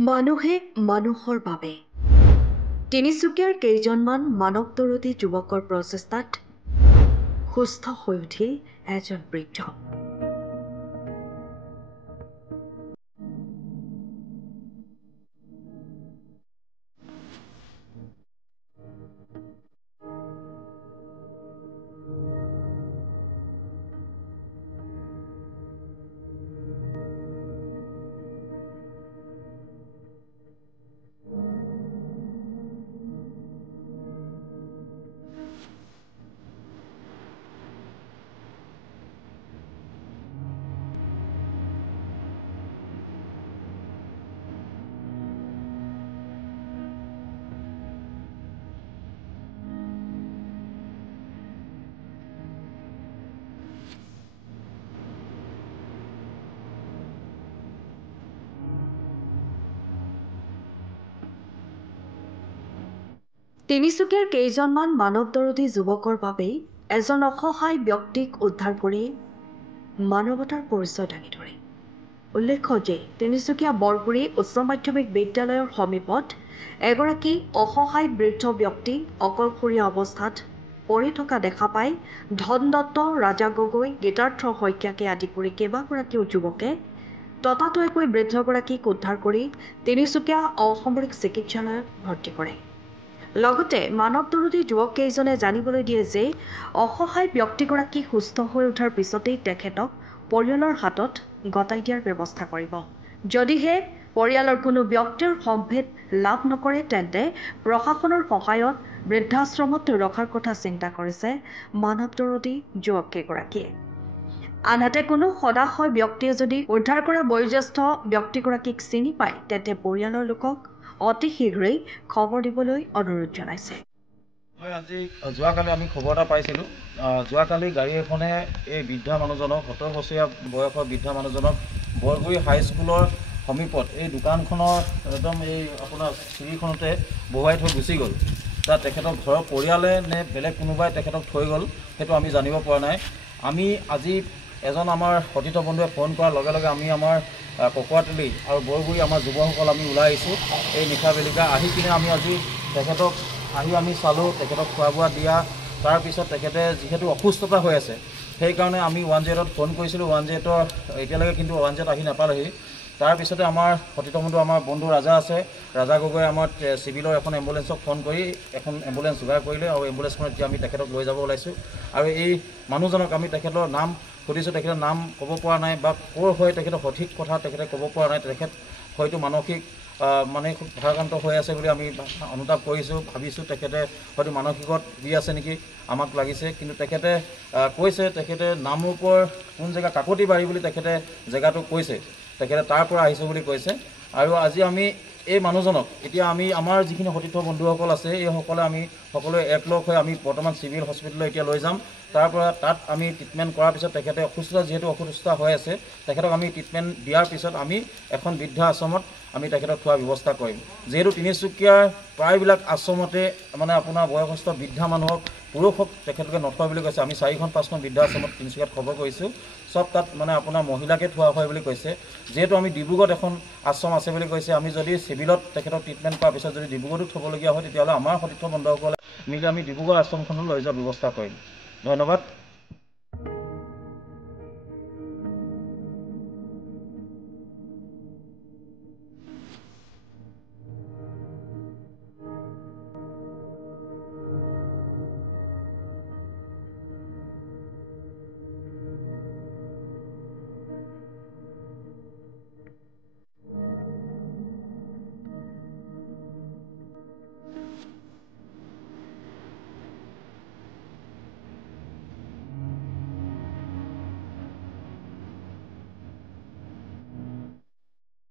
মানুহে মানুহৰ বাবে তিনিচুকীয়াৰ কেইজনমান মানৱদৰদী যুৱকৰ প্ৰচেষ্টাত সুস্থ হৈ উঠিল এজন বৃদ্ধ। তিনিচুকীয়াৰ কেইজনমান মানৱদৰদী যুৱকৰ বাবেই এজন অসহায় ব্যক্তিক উদ্ধাৰ কৰি মানৱতাৰ পৰিচয় দাঙি ধৰে। উল্লেখ্য যে তিনিচুকীয়া বৰগুৰি উচ্চ মাধ্যমিক বিদ্যালয়ৰ সমীপত এগৰাকী অসহায় বৃদ্ধ ব্যক্তি অকলশৰীয়া অৱস্থাত পৰি থকা দেখা পাই ধন দত্ত, ৰাজা গগৈ, গীতাৰ্থ শইকীয়াকে আদি কৰি কেইবাগৰাকীও যুৱকে ততাতৈয়াকৈ বৃদ্ধগৰাকীক উদ্ধাৰ কৰি তিনিচুকীয়া অসামৰিক চিকিৎসালয়ত ভৰ্তি কৰে। লগতে মানৱদৰদী যুৱককেইজনে জানিবলৈ দিয়ে যে অসহায় ব্যক্তিগৰাকী সুস্থ হৈ উঠাৰ পিছতেই তেখেতক পৰিয়ালৰ হাতত গতাই দিয়াৰ ব্যৱস্থা কৰিব। যদিহে পৰিয়ালৰ কোনো ব্যক্তিৰ সম্ভেদ লাভ নকৰে তেন্তে প্ৰশাসনৰ সহায়ত বৃদ্ধাশ্ৰমত ৰখাৰ কথা চিন্তা কৰিছে মানৱদৰদী যুৱককেইগৰাকীয়ে। আনহাতে কোনো সদাশয় ব্যক্তিয়ে যদি উদ্ধাৰ কৰা বয়োজ্যেষ্ঠ ব্যক্তিগৰাকীক চিনি পায় তেন্তে পৰিয়ালৰ লোকক অতি শীঘ্ৰেই খবৰ দিবলৈ অনুৰোধ জনাইছে। আজি যোৱাকালি আমি খবৰ এটা পাইছিলোঁ। যোৱাকালি গাড়ী এখনে এই বৃদ্ধা মানুহজনক 70 বছৰীয়া বয়সৰ বৃদ্ধা মানুহজনক বৰগুৰি হাইস্কুলৰ সমীপত এই দোকানখনৰ একদম এই আপোনাৰ চিৰিখনতে বহুৱাই থৈ গুচি গ'ল। তাত তেখেতক ঘৰৰ পৰিয়ালে নে বেলেগ কোনোবাই তেখেতক থৈ গ'ল সেইটো আমি জানিব পৰা নাই। আমি আজি এজন আমাৰ সতীৰ্থ বন্ধুৱে ফোন কৰাৰ লগে লগে আমি আমাৰ ককোৱাতলি আৰু বৰগুৰি আমাৰ যুৱকসকল আমি ওলাই আহিছোঁ। এই নিশা বেলিকা আহি কিনে আমি আজি তেখেতক আমি চালোঁ, তেখেতক খোৱা বোৱা দিয়া। তাৰপিছত তেখেতে যিহেতু অসুস্থতা হৈ আছে সেইকাৰণে আমি 108ত ফোন কৰিছিলোঁ। 108ৰ এতিয়ালৈকে কিন্তু 108 আহি নাপালেহি। তাৰপিছতে আমাৰ সতীৰ্থ বন্ধু আমাৰ বন্ধু ৰাজা আছে, ৰাজা গগৈ আমাৰ চিভিলৰ এখন এম্বুলেঞ্চক ফোন কৰি এখন এম্বুলেঞ্চ যোগাৰ কৰিলে আৰু এম্বুলেঞ্চখনত এতিয়া আমি তেখেতক লৈ যাব ওলাইছোঁ। আৰু এই মানুহজনক আমি তেখেতৰ নাম সুধিছোঁ, তেখেতৰ নাম ক'ব পৰা নাই বা ক'ৰ হৈ তেখেতৰ সঠিক কথা তেখেতে ক'ব পৰা নাই। তেখেত হয়তো মানসিক খুব ভাৰাক্ৰান্ত হৈ আছে বুলি আমি অনুতাপ কৰিছোঁ, ভাবিছোঁ তেখেতে হয়তো মানসিকত দি আছে নেকি আমাক লাগিছে। কিন্তু তেখেতে কৈছে তেখেতে নামৰূপৰ কোন জেগা কাকতিবাৰী বুলি তেখেতে জেগাটো কৈছে, তেখেতে তাৰ পৰা আহিছোঁ বুলি কৈছে। আৰু আজি আমি এই মানুহজনক এতিয়া আমি আমাৰ যিখিনি সতীৰ্থ বন্ধুসকল আছে এইসকলে আমি সকলোৱে একলগ হৈ আমি বৰ্তমান চিভিল হস্পিটেললৈ এতিয়া লৈ যাম। তাৰপৰা তাত আমি ট্ৰিটমেণ্ট কৰাৰ পিছত তেখেতে যিহেতু অসুস্থ হৈ আছে তেখেতক আমি ট্ৰিটমেণ্ট দিয়াৰ পিছত আমি এখন বৃদ্ধা আশ্ৰমত আমি তেখেতক থোৱাৰ ব্যৱস্থা কৰিম। যিহেতু তিনিচুকীয়াৰ প্ৰায়বিলাক আশ্ৰমতে আপোনাৰ বয়সস্থ বৃদ্ধা মানুহক পুৰুষক তেখেতলোকে নথয় বুলি কৈছে। আমি 4-5খন বৃদ্ধা আশ্ৰমত তিনিচুকীয়াত খবৰ কৰিছোঁ, চব তাত আপোনাৰ মহিলাকে থোৱা হয় বুলি কৈছে। যিহেতু আমি ডিব্ৰুগড়ত এখন আশ্ৰম আছে বুলি কৈছে, আমি যদি চিভিলত তেখেতক ট্ৰিটমেণ্ট কৰাৰ পিছত যদি ডিব্ৰুগড়তো থ'বলগীয়া হয় তেতিয়াহ'লে আমাৰ সতীৰ্থ বন্ধুসকলে মিলি আমি ডিব্ৰুগড় আশ্ৰমখনত লৈ যোৱাৰ ব্যৱস্থা কৰিম। ধন্যবাদ।